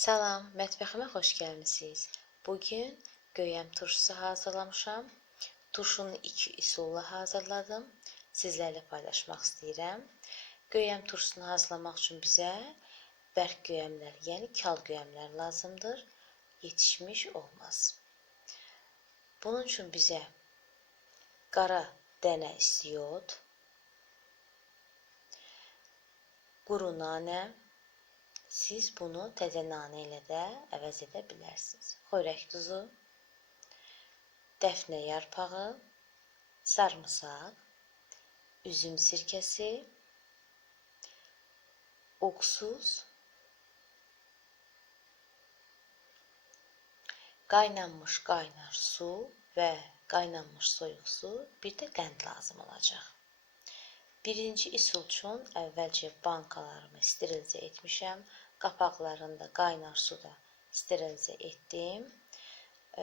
Salam, mətbəximə xoş gəlmisiniz. Bugün göyəm turşusu hazırlamışam. Turşunu iki üsulla hazırladım. Sizlərlə paylaşmaq istəyirəm. Göyəm turşusunu hazırlamaq üçün bizə bərk göyəmlər, yəni kal göyəmlər lazımdır. Yetişmiş olmaz. Bunun üçün bizə qara dənə istiyot, quru nanə, siz bunu təzə nanə ilə də əvəz edə bilərsiniz. Xörək duzu, dəfnə yarpağı, sarımsaq, üzüm sirkəsi, uksuz, qaynanmış qaynar su və qaynanmış soyuq su, bir də qənd lazım olacaq. Birinci üsul üçün əvvəlcə bankalarımı sterilizə etmişəm. Qapaqlarını da qaynar suda sterilizə etdim.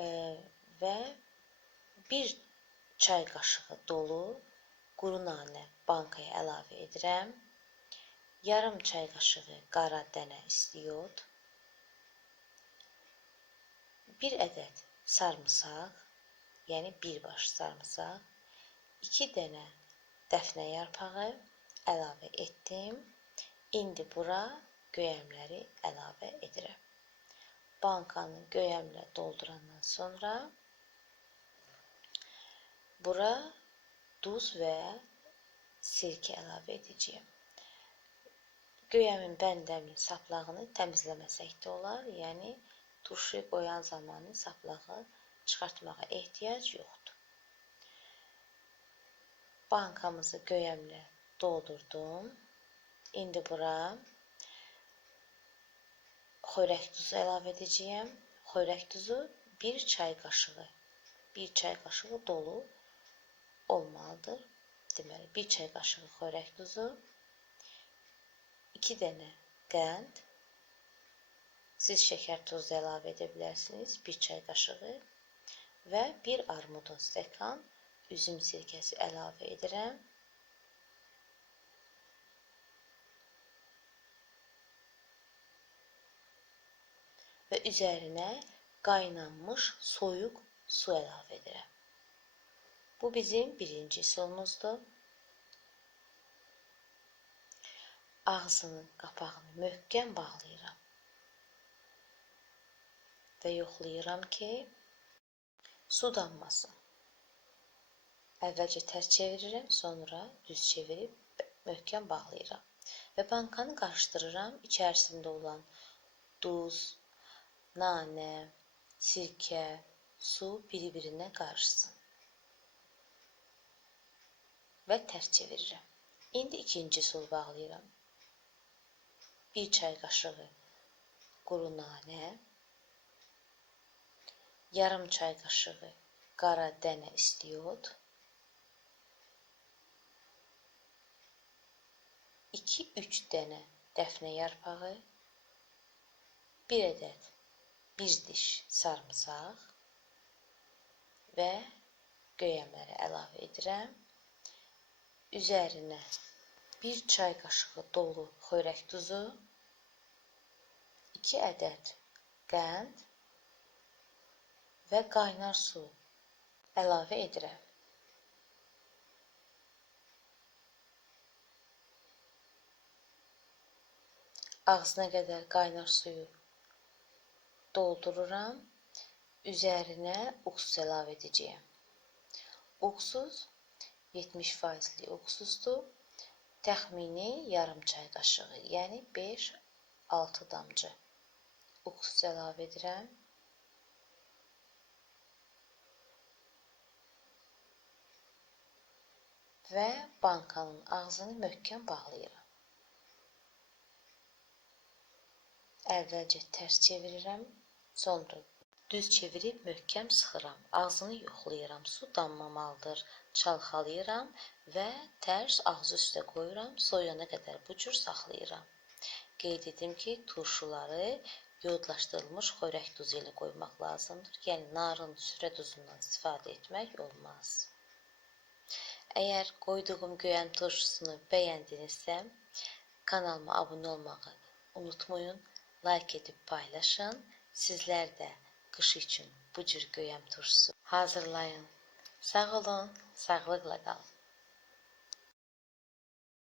Ee, və bir çay qaşığı dolu quru nanə bankaya əlavə edirəm. Yarım çay qaşığı qara dənə istiyot. Bir ədəd sarımsaq, yəni bir baş sarımsaq, 2 dənə dəfnə yarpağı əlavə etdim. İndi bura göyəmləri əlavə edirəm. Bankanı göyəmlə doldurandan sonra bura duz və sirkə əlavə edəcəyəm. Göyəmin bəndəmin saplağını təmizləməsək də olar, yəni turşuyu qoyan zamanı saplağı çıxartmağa ehtiyac yoxdur. Bankamızı göyəmlə doldurdum. İndi bura xörək duzu əlavə edəcəyəm. Xörək duzu 1 çay qaşığı. 1 çay qaşığı dolu olmalıdır. Deməli 1 çay qaşığı xörək duzu, 2 dənə qənd. Siz şəkər tozu da əlavə edə bilərsiniz. 1 çay qaşığı və 1 armudun stəkan üzüm sirkəsi əlavə edirəm. Və üzərinə qaynanmış soyuq su əlavə edirəm. Bu bizim birinci üsulumuzdur. Ağzının qapağını möhkəm bağlayıram. Və yoxlayıram ki, su dammasın. Əvvəlcə tərs çevirirəm, sonra düz çevirib möhkəm bağlayıram. Və bankanı qarışdırıram. İçərisində olan duz, nanə, sirkə, su bir-birinə qarışsın. Və tərs çevirirəm. İndi ikinci sul bağlayıram. 1 çay qaşığı quru nanə, yarım çay qaşığı qara dənə istiyot, 2-3 dənə dəfnə yarpağı, 1 ədəd bir diş sarımsaq və göyəmləri əlavə edirəm. Üzərinə 1 çay qaşığı dolu xörək duzu, 2 ədəd qənd və qaynar su əlavə edirəm. Ağzına qədər qaynar suyu doldururam. Üzərinə uksus əlavə edəcəyəm. Uksus 70%li uksusdur. Təxmini yarım çay qaşığı, yəni 5-6 damcı uksus əlavə edirəm. Və bankanın ağzını möhkəm bağlayıram. Əvvəlcə tərs çevirirəm, sonra düz çevirib möhkəm sıxıram. Ağzını yoxlayıram. Su damlamalıdır. Çalxalayıram və tərs ağzı üstə qoyuram. Soyuyana qədər bu cür saxlayıram. Qeyd edim ki, turşuları yodlaşdırılmış xörək duzu ilə qoymaq lazımdır. Yəni narın, sürə duzundan istifadə etmək olmaz. Əgər qoyduğum göyəm turşusunu bəyəndinizsə, kanalıma abunə olmağı unutmayın. Like edip paylaşın. Sizler de kış için bu cür göyəm turşusu hazırlayın. Sağ olun, sağlıkla qalın.